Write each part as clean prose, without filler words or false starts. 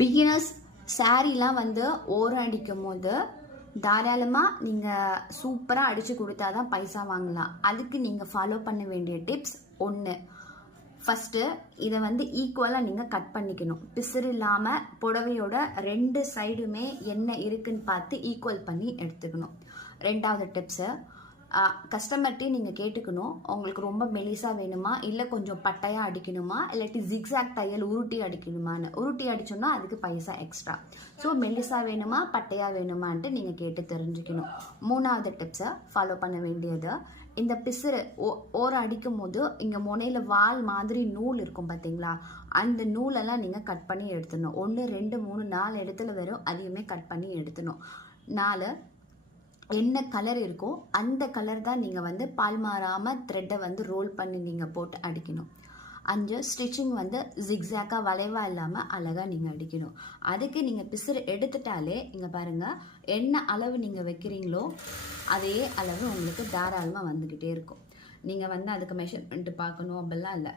Beginners சாரீலாம் வந்து ஓரம் அடிக்கும் போது தாராளமாக நீங்கள் சூப்பராக அடித்து கொடுத்தா தான் பைசா வாங்கலாம். அதுக்கு நீங்கள் ஃபாலோ பண்ண வேண்டிய டிப்ஸ் ஒன்று, ஃபஸ்ட்டு இதை வந்து ஈக்குவலாக நீங்கள் கட் பண்ணிக்கணும். பிசுறு இல்லாமல் புடவையோட 2 சைடுமே என்ன இருக்குன்னு பார்த்து ஈக்குவல் பண்ணி எடுத்துக்கணும். ரெண்டாவது டிப்ஸு, கஸ்டமர்கிட்டே நீங்கள் கேட்டுக்கணும், உங்களுக்கு ரொம்ப மெலிசாக வேணுமா, இல்லை கொஞ்சம் பட்டையாக அடிக்கணுமா, இல்லாட்டி ஜிக்ஸாக் தையல் உருட்டி அடிக்கணுமான்னு. உருட்டி அடிச்சோன்னா அதுக்கு பைசா எக்ஸ்ட்ரா. ஸோ மெலிசாக வேணுமா பட்டையாக வேணுமான்ட்டு நீங்கள் கேட்டு தெரிஞ்சுக்கணும். மூணாவது டிப்ஸை ஃபாலோ பண்ண வேண்டியது, இந்த பிசுறு ஓரம் அடிக்கும் போது இங்கே முனையில் வால் மாதிரி நூல் இருக்கும் பார்த்தீங்களா, அந்த நூலெல்லாம் நீங்கள் கட் பண்ணி எடுத்துடணும். 1 2 3 4 இடத்துல வரும், அதையுமே கட் பண்ணி எடுத்துடணும். 4, என்ன கலர் இருக்கோ அந்த கலர் தான் நீங்கள் வந்து பால் மாறாமல் த்ரெட்டை வந்து ரோல் பண்ணி நீங்கள் போட்டு அடிக்கணும். 5, ஸ்டிச்சிங் வந்து ஜிக்ஸாக்காக வளைவாக இல்லாமல் அழகாக நீங்கள் அடிக்கணும். அதுக்கு நீங்கள் பிசுறு எடுத்துட்டாலே இங்கே பாருங்கள், என்ன அளவு நீங்கள் வைக்கிறீங்களோ அதே அளவு உங்களுக்கு தாராளமாக வந்துக்கிட்டே இருக்கும். நீங்கள் வந்து அதுக்கு மெஷர்மெண்ட்டு பார்க்கணும் அப்படிலாம் இல்லை,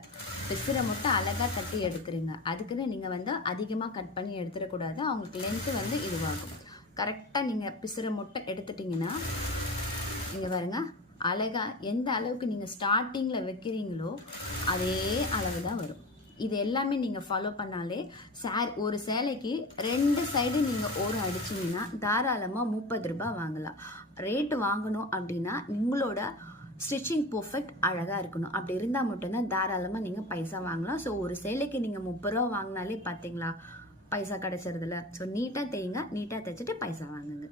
பிசுரை மட்டும் அழகாக கட்டி எடுத்துருங்க. அதுக்குன்னு நீங்கள் வந்து அதிகமாக கட் பண்ணி எடுத்துடக்கூடாது, அவங்களுக்கு லென்த்து வந்து இதுவாகும். கரெக்டாக நீங்கள் பிசுரை மட்டும் எடுத்துட்டிங்கன்னா இங்கே பாருங்க, அழகாக எந்த அளவுக்கு நீங்கள் ஸ்டார்டிங்கில் வைக்கிறீங்களோ அதே அளவு தான் வரும். இது எல்லாமே நீங்கள் ஃபாலோ பண்ணாலே ஒரு சேலைக்கு 2 சைடு நீங்கள் ஓரம் அடிச்சிங்கன்னா தாராளமாக 30 ரூபாய் வாங்கலாம். ரேட்டு வாங்கணும் அப்படின்னா உங்களோட ஸ்டிச்சிங் பர்ஃபெக்ட் அழகாக இருக்கணும். அப்படி இருந்தால் மட்டும்தான் தாராளமாக நீங்கள் பைசா வாங்கலாம். ஸோ ஒரு சேலைக்கு நீங்கள் 30 ரூபா வாங்கினாலே பார்த்தீங்களா பைசா கிடைச்சிருதுல. ஸோ நீட்டாக தைங்க, நீட்டாக தைச்சிட்டு பைசா வாங்குங்க.